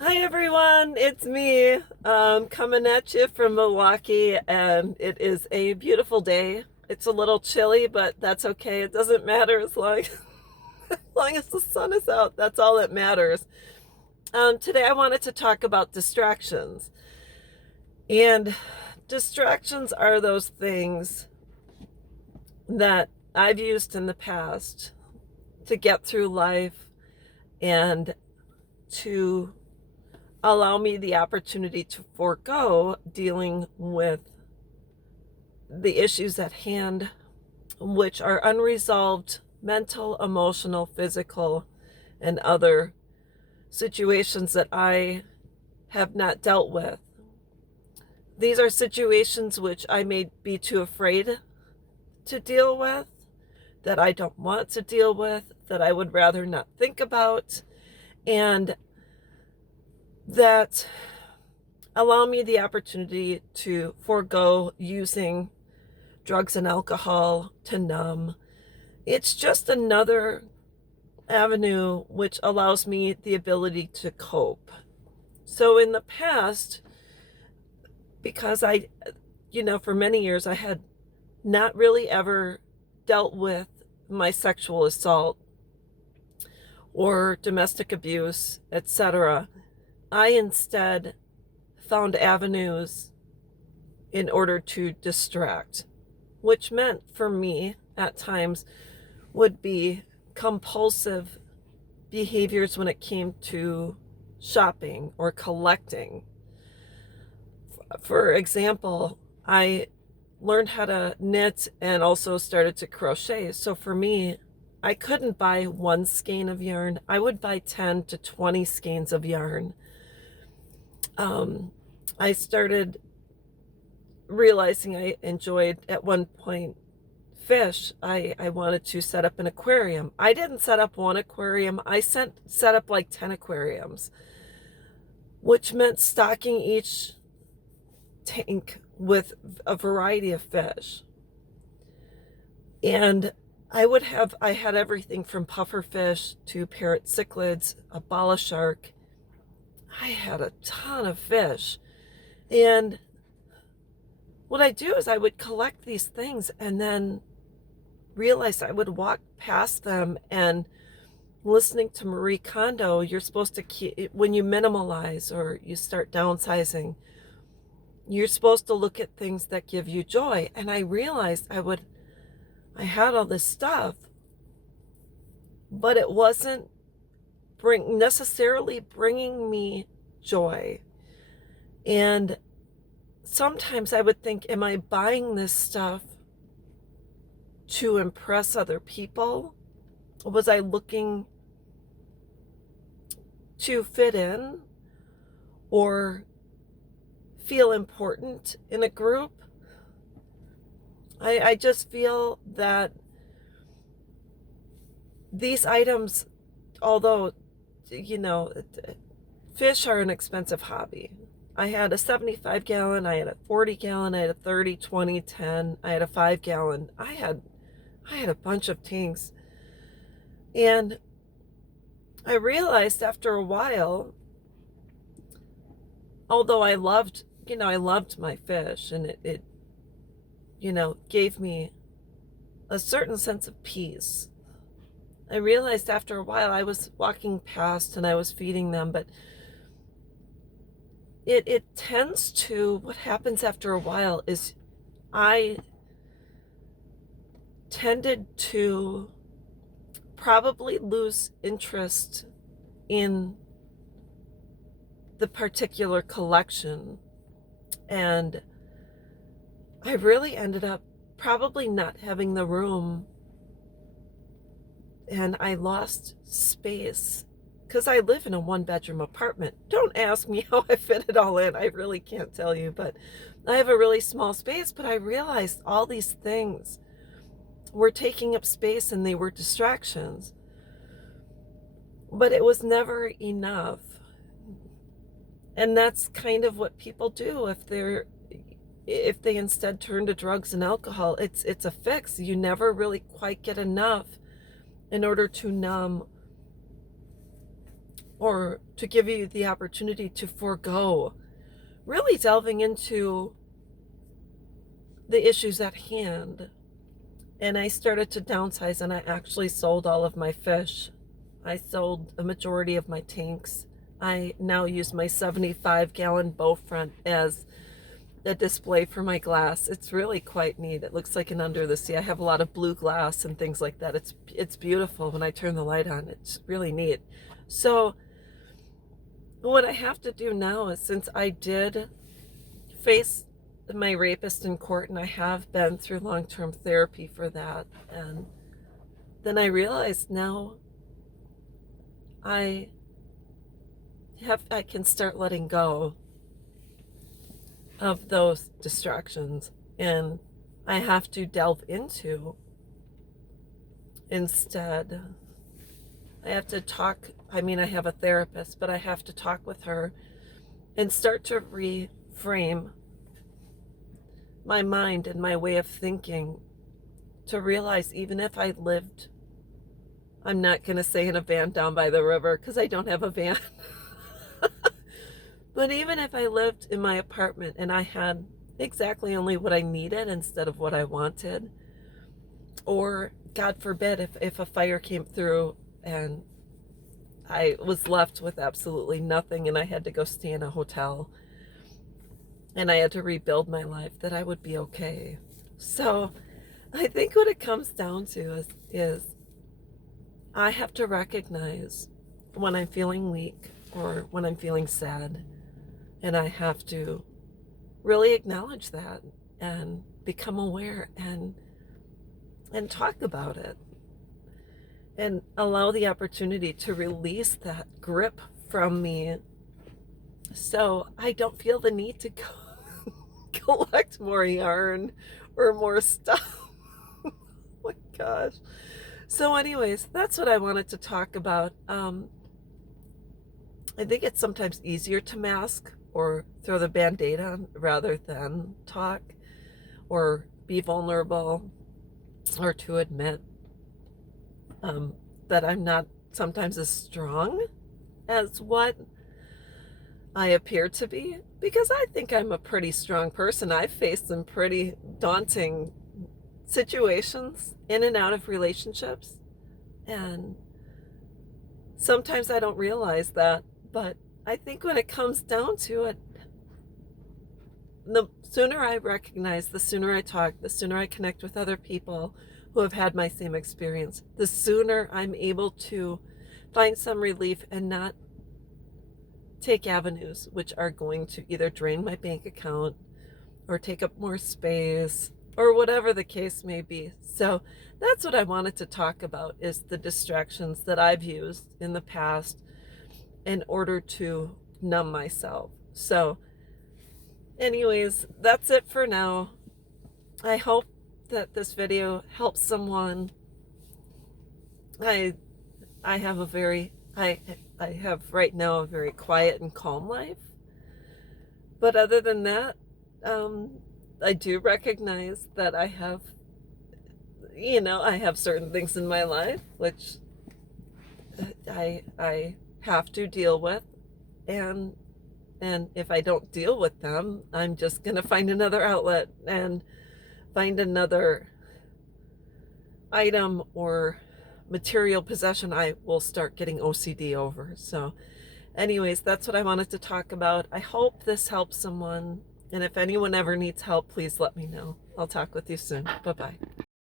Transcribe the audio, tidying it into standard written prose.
Hi everyone, it's me coming at you from Milwaukee, and it is a beautiful day. It's a little chilly, but that's okay. It doesn't matter as long as the sun is out. That's all that matters. Today I wanted to talk about distractions. And distractions are those things that I've used in the past to get through life and to allow me the opportunity to forego dealing with the issues at hand, which are unresolved mental, emotional, physical, and other situations that I have not dealt with. These are situations which I may be too afraid to deal with, that I don't want to deal with, that I would rather not think about, and that allow me the opportunity to forego using drugs and alcohol to numb. It's just another avenue which allows me the ability to cope. So in the past, because for many years, I had not really ever dealt with my sexual assault or domestic abuse, etc., I instead found avenues in order to distract, which meant for me at times would be compulsive behaviors when it came to shopping or collecting. For example, I learned how to knit and also started to crochet. So for me, I couldn't buy one skein of yarn. I would buy 10 to 20 skeins of yarn. Um, I started realizing I enjoyed at one point fish. I wanted to set up an aquarium. I didn't set up one aquarium. I set up like 10 aquariums, which meant stocking each tank with a variety of fish. And I had everything from puffer fish to parrot cichlids, a bala shark. I had a ton of fish. And what I do is I would collect these things and then realize I would walk past them, and listening to Marie Kondo, you're supposed to keep, when you minimalize or you start downsizing, you're supposed to look at things that give you joy. And I realized I had all this stuff, but it wasn't necessarily bringing me joy. And sometimes I would think, am I buying this stuff to impress other people? Was I looking to fit in or feel important in a group? I just feel that these items, although, you know, fish are an expensive hobby. I had a 75 gallon, I had a 40 gallon, I had a 30, 20, 10, I had a 5 gallon. I had a bunch of tanks. And I realized after a while, although I loved my fish, and it gave me a certain sense of peace. I realized after a while I was walking past and I was feeding them, but it tends to, what happens after a while is I tended to probably lose interest in the particular collection, and I really ended up probably not having the room, and I lost space because I live in a one-bedroom apartment. Don't ask me how I fit it all in. I really can't tell you, but I have a really small space. But I realized all these things were taking up space and they were distractions. But it was never enough. And that's kind of what people do if they instead turn to drugs and alcohol. It's a fix. You never really quite get enough in order to numb or to give you the opportunity to forego really delving into the issues at hand. And I started to downsize, and I actually sold all of my fish. I sold a majority of my tanks. I now use my 75-gallon bow front as a display for my glass. It's really quite neat. It looks like an under the sea. I have a lot of blue glass and things like that. It's beautiful when I turn the light on. It's really neat. So what I have to do now is, since I did face my rapist in court, and I have been through long-term therapy for that, and then I realized now I can start letting go of those distractions, and I have to delve into, instead, I have to talk. I mean, I have a therapist, but I have to talk with her and start to reframe my mind and my way of thinking, to realize even if I lived, I'm not going to say in a van down by the river because I don't have a van, but even if I lived in my apartment and I had exactly only what I needed instead of what I wanted, or God forbid, if a fire came through and I was left with absolutely nothing and I had to go stay in a hotel and I had to rebuild my life, that I would be okay. So I think what it comes down to is I have to recognize when I'm feeling weak or when I'm feeling sad, and I have to really acknowledge that and become aware and talk about it and allow the opportunity to release that grip from me, so I don't feel the need to go collect more yarn or more stuff. Oh my gosh. So anyways, that's what I wanted to talk about. I think it's sometimes easier to mask or throw the band-aid on rather than talk or be vulnerable, or to admit that I'm not sometimes as strong as what I appear to be, because I think I'm a pretty strong person. I've faced some pretty daunting situations in and out of relationships, and sometimes I don't realize that, but I think when it comes down to it, the sooner I recognize, the sooner I talk, the sooner I connect with other people who have had my same experience, the sooner I'm able to find some relief and not take avenues which are going to either drain my bank account or take up more space or whatever the case may be. So that's what I wanted to talk about, is the distractions that I've used in the past in order to numb myself. So anyways, that's it for now. I hope that this video helps someone. I have a very, I have right now a very quiet and calm life. But other than that, I do recognize that I have, I have certain things in my life which I have to deal with, and if I don't deal with them, I'm just gonna find another outlet and find another item or material possession I will start getting OCD over. So anyways, that's what I wanted to talk about. I hope this helps someone, and if anyone ever needs help, please let me know. I'll talk with you soon. Bye-bye.